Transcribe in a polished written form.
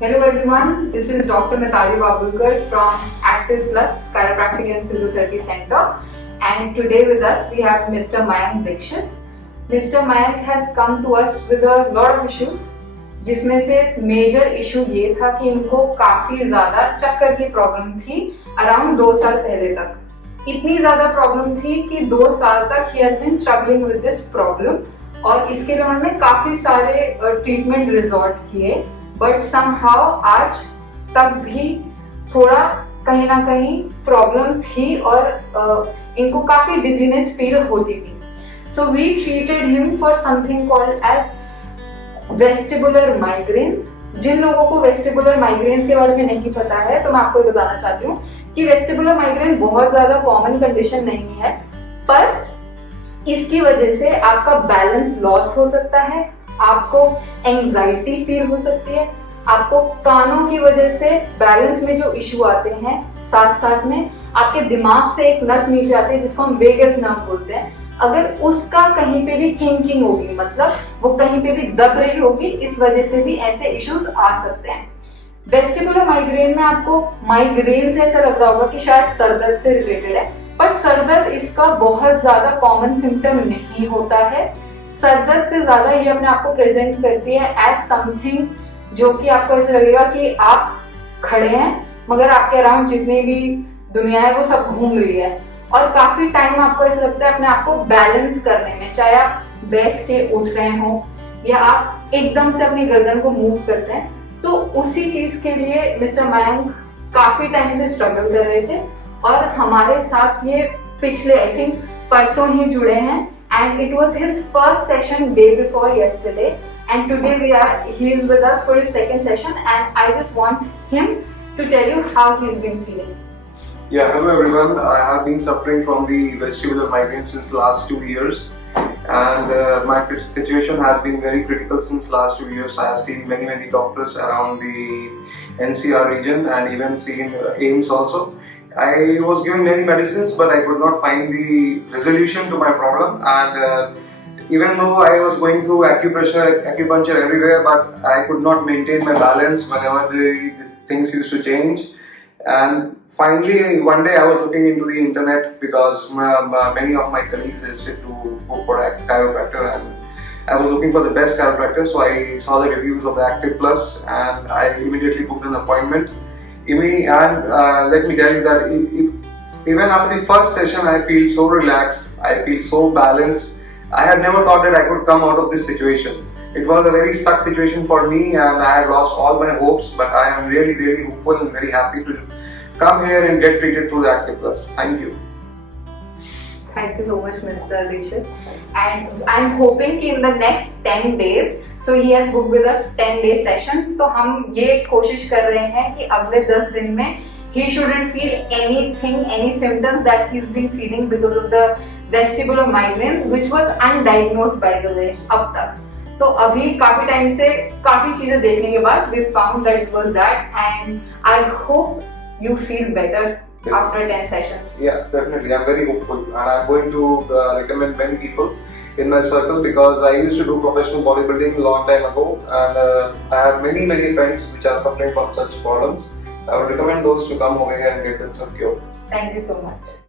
Hello everyone, this is Dr. Mitali Babulkar from Active Plus Chiropractic and Physiotherapy Center, and today with us we have Mr. Mayank Dixit. Mr. Mayank has come to us with a lot of issues, जिसमें से major issue ये था कि इनको काफी ज्यादा चक्कर की प्रॉब्लम थी अराउंड 2 साल पहले तक। इतनी ज्यादा प्रॉब्लम थी कि 2 साल तक ही has been struggling with this problem और इसके लिए उन्होंने काफी सारे ट्रीटमेंट रिजॉर्ट किए, बट समहाउ आज तक भी थोड़ा कहीं ना कहीं प्रॉब्लम थी और इनको काफी डिजीनेस फील होती थी। So we treated him for something called as vestibular migraines. जिन लोगों को वेस्टिबुलर माइग्रेन्स के बारे में नहीं पता है तो मैं आपको बताना चाहती हूँ कि वेस्टिबुलर माइग्रेन बहुत ज्यादा कॉमन कंडीशन नहीं है, पर इसकी वजह से आपका बैलेंस लॉस हो सकता है, आपको एंजाइटी फील हो सकती है, आपको कानों की वजह से बैलेंस में जो इश्यू आते हैं, साथ साथ में आपके दिमाग से एक नस नीचे आती है जिसको हम वेगस नर्व बोलते हैं, अगर उसका कहीं पे भी किंकिंग होगी, मतलब वो कहीं पे भी दब रही होगी, इस वजह से भी ऐसे इश्यूज आ सकते हैं। वेस्टिबुलर माइग्रेन में आपको माइग्रेन से ऐसा लग रहा होगा कि शायद सर दर्द से रिलेटेड है, पर सर दर्द इसका बहुत ज्यादा कॉमन सिम्टम नहीं होता है। सर दर्द से ज्यादा ये अपने आप को प्रेजेंट करती है एज समथिंग जो कि आपको ऐसा लगेगा कि आप खड़े हैं मगर आपके अराउंड जितनी भी दुनिया है वो सब घूम रही है, और काफी टाइम आपको ऐसा लगता है अपने आप को बैलेंस करने में, चाहे आप बैठ के उठ रहे हो या आप एकदम से अपनी गर्दन को मूव करते हैं। तो उसी चीज के लिए मिस्टर मयंक काफी टाइम से स्ट्रगल कर रहे थे और हमारे साथ ये पिछले आई थिंक परसों ही जुड़े हैं, and it was his first session day before yesterday, and today he is with us for his second session, and I just want him to tell you how he's been feeling. Yeah, hello everyone. I have been suffering from the vestibular migraine since last 2 years, and my situation has been very critical since last 2 years. I have seen many doctors around the NCR region and even seen AIIMS also. I was given many medicines, but I could not find the resolution to my problem. And even though I was going through acupuncture everywhere, but I could not maintain my balance whenever the things used to change. And finally, one day I was looking into the internet because many of my colleagues suggested to go for a chiropractor, and I was looking for the best chiropractor. So I saw the reviews of the Active Plus, and I immediately booked an appointment. And let me tell you that even after the first session, I feel so relaxed, I feel so balanced. I had never thought that I could come out of this situation. It was a very stuck situation for me, and I had lost all my hopes, but I am really hopeful and very happy to come here and get treated through the Active Plus. Thank you. Thank you so much, Mr. Dixit. And I'm hoping कि in the next 10 days, so he has booked with us 10-day sessions. तो हम ये कोशिश कर रहे हैं कि अगले 10 दिन में he shouldn't feel anything, any symptoms that he's been feeling because of the vestibular migraines, which was undiagnosed by the way अब तक। तो अभी काफी टाइम से काफी चीजें देखने के बाद we found that it was that, and I hope you feel better after 10 sessions. Yeah, definitely. I'm very hopeful, and I'm going to recommend many people in my circle because I used to do professional bodybuilding a long time ago, and I have many friends which are suffering from such problems. I would recommend those to come over here and get themselves cured. Thank you so much.